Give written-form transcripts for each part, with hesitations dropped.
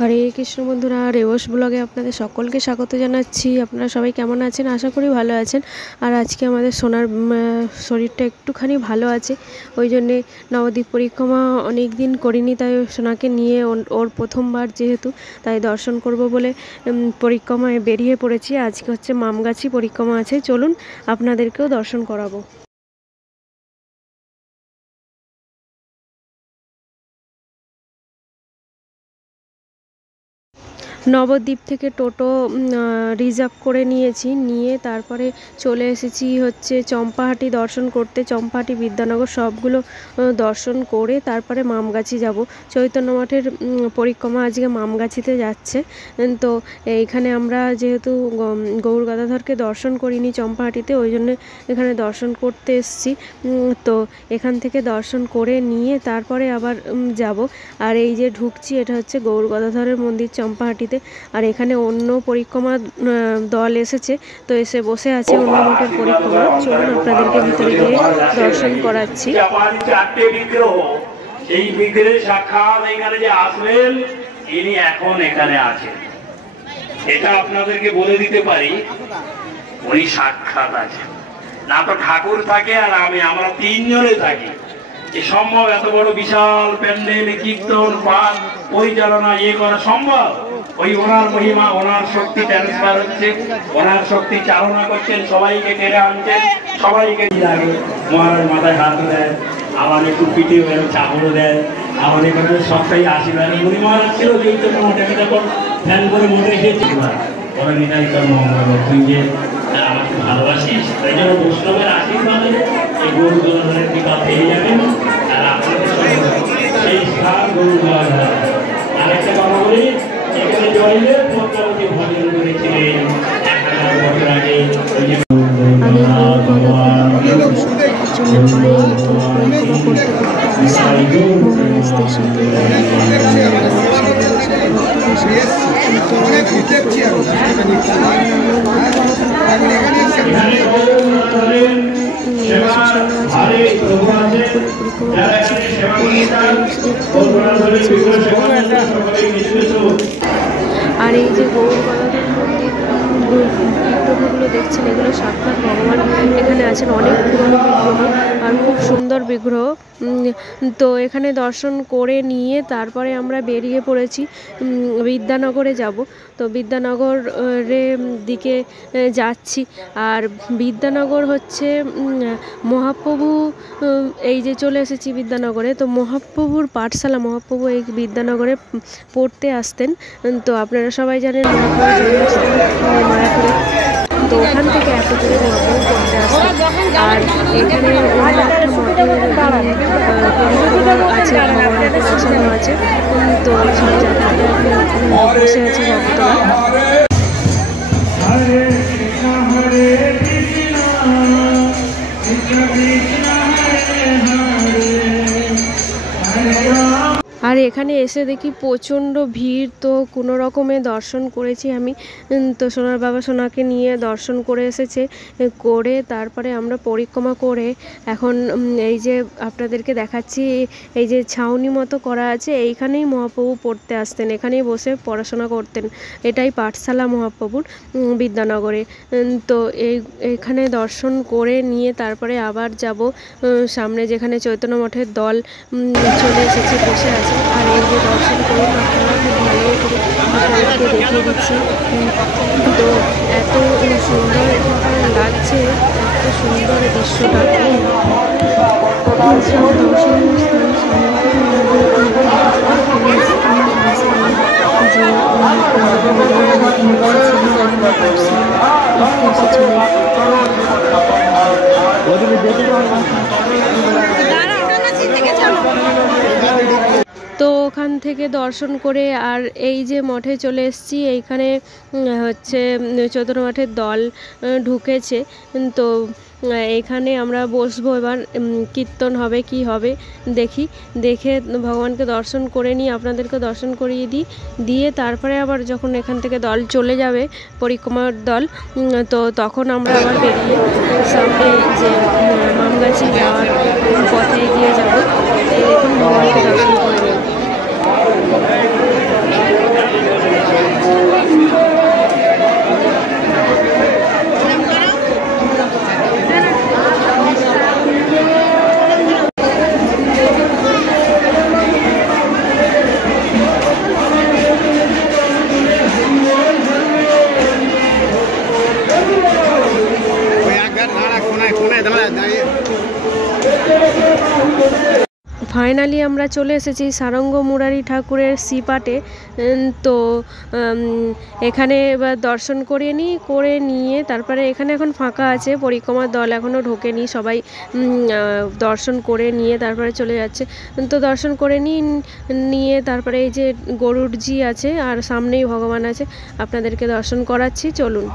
হরে কৃষ্ণ বন্ধুরা, রেওস ব্লগে আপনাদের সকলকে স্বাগত জানাচ্ছি। আপনারা সবাই কেমন আছেন? আশা করি ভালো আছেন। আর আজকে আমাদের সোনার শরীরটা একটুখানি ভালো আছে, ওই জন্যে নবদ্বীপ পরিক্রমা অনেক দিন করিনি, তাই সোনাকে নিয়ে ওর প্রথমবার যেহেতু, তাই দর্শন করব বলে পরিক্রমায় বেরিয়ে পড়েছি। আজকে হচ্ছে মামগাছি পরিক্রমা আছে, চলুন আপনাদেরকেও দর্শন করাবো। নবদ্বীপ থেকে টোটো রিজার্ভ করে নিয়ে তারপরে চলে এসেছি হচ্ছে চম্পাহাটি দর্শন করতে। চম্পাহাটি, বিদ্যানগর সবগুলো দর্শন করে তারপরে মামগাছি যাব। চৈতন্য মঠের পরিক্রমা আজকে মামগাছিতে যাচ্ছে। তো এইখানে আমরা যেহেতু গৌর গদাধরকে দর্শন করিনি চম্পাহাটিতে, ওই জন্য এখানে দর্শন করতে এসেছি। তো এখান থেকে দর্শন করে নিয়ে তারপরে আবার যাব। আর এই যে ঢুকছি, এটা হচ্ছে গৌর গদাধরের মন্দির চম্পাহাটিতে। আর এখানে অন্য পরিক্রমা দল এসেছে, তো এসে বসে আছে অন্য মঠের পরিক্রমা। চলুন আপনাদেরকে ভিতরে গিয়ে দর্শন করাচ্ছি। এই বিগ্রহের সাক্ষাৎ এখানে যে আসবেন, ইনি এখন এখানে আছেন, এটা আপনাদেরকে বলে দিতে পারি। উনি সাক্ষাৎ আছেন, না তো ঠাকুর থাকে আর আমরা তিনজনে থাকি। এ সম্ভব? এত বড় বিশাল প্যান্ডেল, কীর্তন পাঠ পরিচালনা করা সম্ভব? ওই ওনার মহিমা, ওনার শক্তি ট্রান্সফার হচ্ছে, ওনার শক্তি চালনা করছেন, সবাইকে টেনে আনছেন, সবাইকে লাগে। মহারাজ মাথায় হাত দেন, আবার একটু পিঠে চাপড়ও দেন, আমাদের এখানে সবটাই আশীর্বাদ। উনি মহারাজ ছিল চৈতন্য মঠে, আমি যখন ধ্যান করে মনে এসেছি, ওরা নিতাই তোর মঙ্গল, তুই যে আমাকে ভালোবাসিস, তাই জন্য বৈষ্ণবের আশীর্বাদে এই গরু গদাধরের কৃপা পেয়ে যাবেন। আর আপনাদের সেই স্থান গরু গদাধর। আরেকটা কথা বলি, এখানে জয়দেব পদ্মাবতী ভজন করেছিলেন 1000 বছর আগে। আর এই যে গৌর গদাধর মন্দির বিগ্রহগুলো দেখছেন, এগুলো সাক্ষাৎ ভগবান এখানে আছেন। অনেক পুরনো বিগ্রহ আর খুব সুন্দর বিগ্রহ। তো এখানে দর্শন করে নিয়ে তারপরে আমরা বেরিয়ে পড়েছি বিদ্যানগরে যাব। তো বিদ্যানগরের দিকে যাচ্ছি। আর বিদ্যানগর হচ্ছে মহাপ্রভু, এই যে চলে এসেছি বিদ্যানগরে। তো মহাপ্রভুর পাঠশালা, মহাপ্রভু এই বিদ্যানগরে পড়তে আসতেন। তো আপনারা সবাই জানেন মহাপ্রভুর জন্মস্থান মায়াপুরে। তো ওখান থেকে এত দূরে মহাপ্রভু পড়তে আসতেন। আর এখানে অন্য একটা মঠের আছে, ভগবানকে বসানো আছে। তো সব জায়গায় বসে আছে ভক্তরা। আর এখানে এসে দেখি প্রচণ্ড ভিড়। তো কোনো রকমে দর্শন করেছি আমি। তো সোনার বাবা সোনাকে নিয়ে দর্শন করে এসেছে, করে তারপরে আমরা পরিক্রমা করে এখন এই যে আপনাদেরকে দেখাচ্ছি, এই যে ছাউনি মতো করা আছে, এইখানেই মহাপ্রভু পড়তে আসতেন, এখানেই বসে পড়াশোনা করতেন। এটাই পাঠশালা মহাপ্রভুর বিদ্যানগরে। তো এইখানে দর্শন করে নিয়ে তারপরে আবার যাব সামনে, যেখানে চৈতন্য মঠের দল চলে এসেছে, বসে আছে। আর এই যে দর্শন করুন আপনারা, খুব ভালো করে আপনাদেরকে দেখিয়ে দিচ্ছি। তো এত সুন্দর লাগছে, এত সুন্দর দৃশ্যটা। সব দর্শনীয় স্থান তো ওখান থেকে দর্শন করে আর এই যে মঠে চলে এসেছি। এইখানে হচ্ছে চৈতন্য মঠের দল ঢুকেছে। তো এইখানে আমরা বসবো, এবার কীর্তন হবে কি হবে দেখে ভগবানকে দর্শন করে নিই, আপনাদেরকে দর্শন করিয়ে দিয়ে তারপরে আবার যখন এখান থেকে দল চলে যাবে পরিক্রমার দল, তো তখন আমরা আবার বেরিয়ে সামনে যে মামগাছি যাওয়ার পথে এগিয়ে যাব। এই দেখুন ভগবানকে দর্শন করে নিই। ফাইনালি আমরা চলে এসেছি সারঙ্গ মুরারি ঠাকুরের সিপাটে। তো এখানে এবার দর্শন করে নিয়ে তারপরে এখানে এখন ফাঁকা আছে, পরিক্রমার দল এখনও ঢোকেনি, সবাই দর্শন করে নিয়ে তারপরে চলে যাচ্ছে। তো দর্শন করে নিয়ে তারপরে এই যে গরুড়জি আছে আর সামনেই ভগবান আছে, আপনাদেরকে দর্শন করাচ্ছি, চলুন।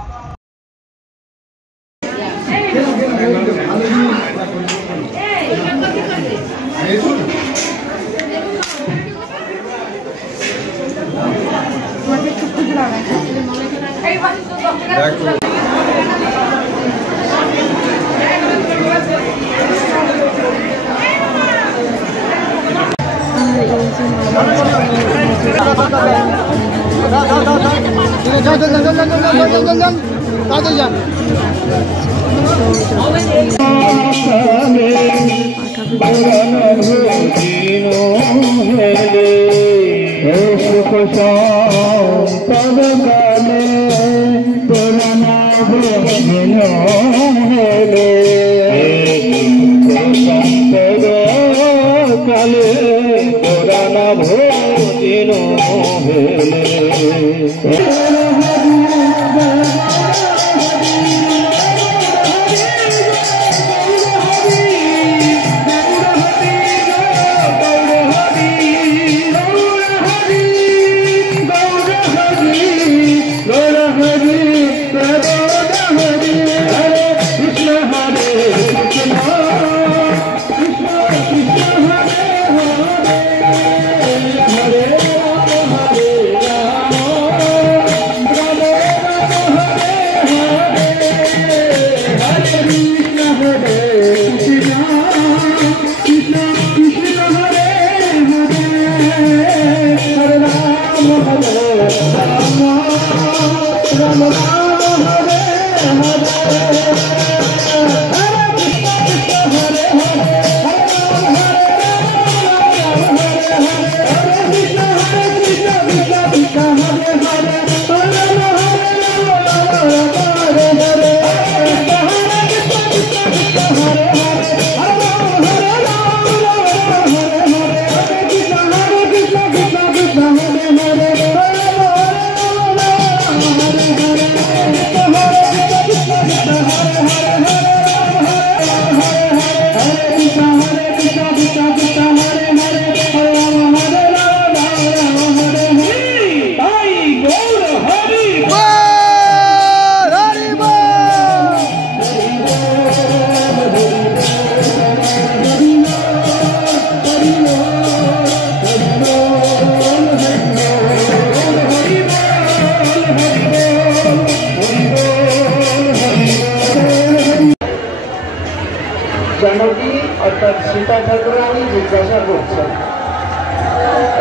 জানকী অর্থাৎ সীতা ঠাকুরানী জিজ্ঞাসা করছেন,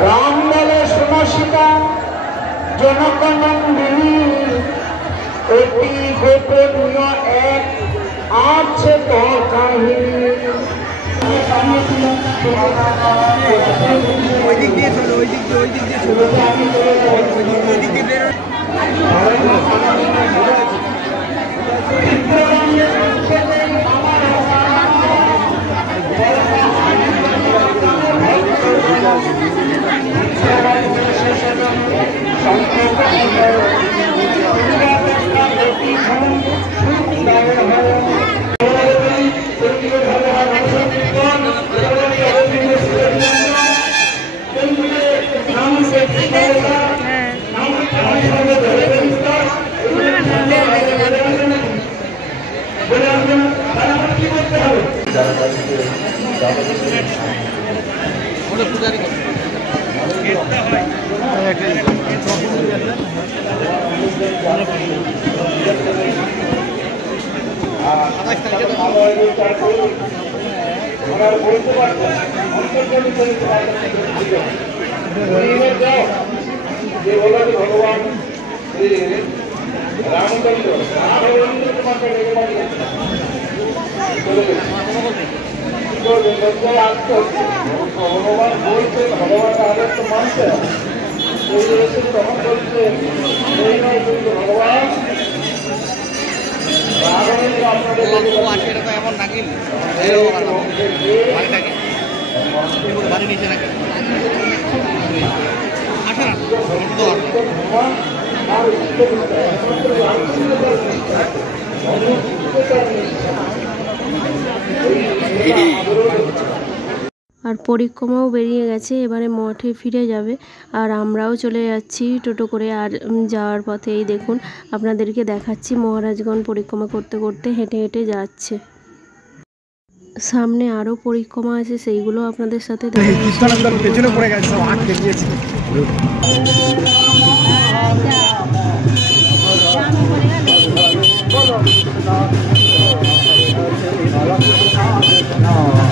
রাম বলে শোনো সীতা, জনকনন্দিনী অতি গোপনীয় এক আছে তো কাহিনী। ভগবান রামচন্দ্র ভগবান বলছে, ভগবান আদর্শ মানছে, তখন বলছে ভগবান আপনাদের আর পরিক্রমাও বেরিয়ে গেছে, এবারে মঠে ফিরে যাবে আর আমরাও চলে যাচ্ছি টোটো করে। আর যাওয়ার পথে এই দেখুন আপনাদেরকে দেখাচ্ছি মহারাজগণ পরিক্রমা করতে করতে হেঁটে হেঁটে যাচ্ছে। সামনে আরও পরিক্রমা আছে, সেইগুলো আপনাদের সাথে পেছনে পড়ে গেছে, আট কেজিয়েছে।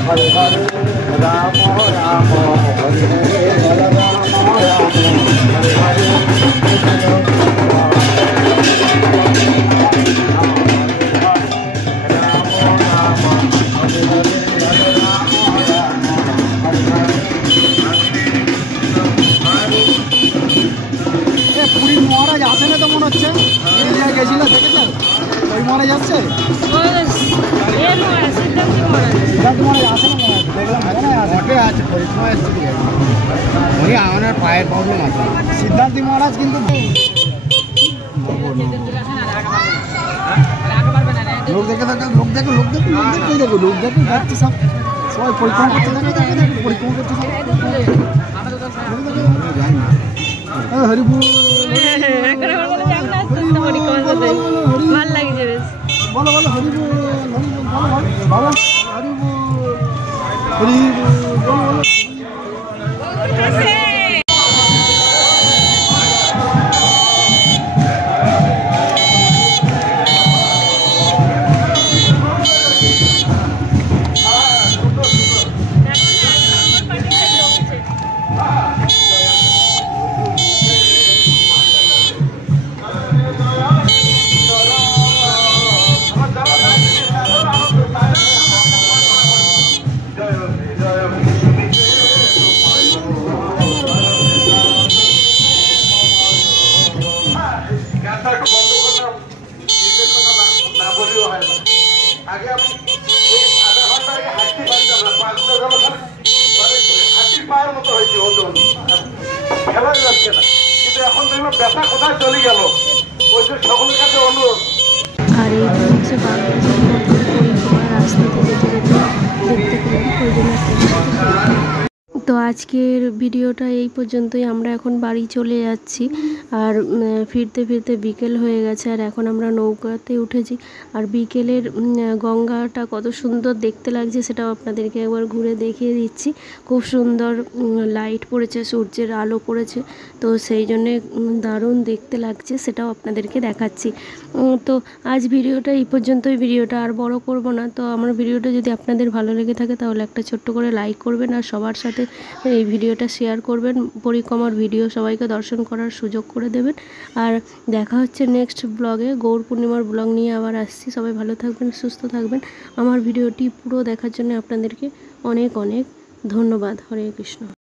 হরে হরে রাম রাম হরে হরে রাম রাম হরে হরে পুরীর মহারাজ আসে না তো মনে হচ্ছে, গেছিল দেখেছেন ওই মহারাজ আসছে, সিদ্ধার্থ মহারাজ আসে না দেখলাম মঠে আছে, পরিক্রমায় আসছে, উনি আমার পায়ের প্রবলেম আছে। সিদ্ধার্থ মহারাজ কিন্তু লোক দেখে থাকে, লোক দেখো লোক দেখো লোক দেখো দেখো লোক দেখো যাচ্ছে সব, সবাই পরিক্রমা করতে থাকে, দেখো দেখো পরিক্রমা করতে থাকে। হরিপুর ভাল লাগছে বেশ, বলো বলো হরিপুর বাবা হরিপুর হরিপুর বলো বলো। আগে আমি এই আধা ঘন্টা আগে হাঁটতে পারতাম না, 5 মিনিট হলো খালি হাঁটির পায়ের মতো হয়েছে, হতো খেলা যাচ্ছে না, কিন্তু এখন দেখলাম ব্যথা কোথায় চলে গেল, ওই যে সকলের কাছে অনুরোধ। আর এই হচ্ছে বাগবাজার মঠের পরিক্রমা রাস্তা থেকে যেতে দেখতে পেলাম, ওই জন্য তো আজকের ভিডিওটা এই পর্যন্তই। আমরা এখন বাড়ি চলে যাচ্ছি আর ফিরতে ফিরতে বিকেল হয়ে গেছে, আর এখন আমরা নৌকাতে উঠেছি। আর বিকেলের গঙ্গাটা কত সুন্দর দেখতে লাগছে সেটাও আপনাদেরকে একবার ঘুরে দেখিয়ে দিচ্ছি। খুব সুন্দর লাইট পড়েছে, সূর্যের আলো পড়েছে, তো সেই জন্যে দারুণ দেখতে লাগছে, সেটাও আপনাদেরকে দেখাচ্ছি। তো আজ ভিডিওটা এই পর্যন্তই, ভিডিওটা আর বড় করব না। তো আমার ভিডিওটা যদি আপনাদের ভালো লেগে থাকে তাহলে একটা ছোট্ট করে লাইক করবেন আর সবার সাথে এই ভিডিওটা শেয়ার করবেন, পরিক্রমার ভিডিও সবাইকে দর্শন করার সুযোগ করে দেবেন। আর দেখা হচ্ছে নেক্সট ব্লগে, গৌর পূর্ণিমার ব্লগ নিয়ে আবার আসছি। সবাই ভালো থাকবেন, সুস্থ থাকবেন। আমার ভিডিওটি পুরো দেখার জন্য আপনাদেরকে অনেক অনেক ধন্যবাদ। হরে কৃষ্ণ।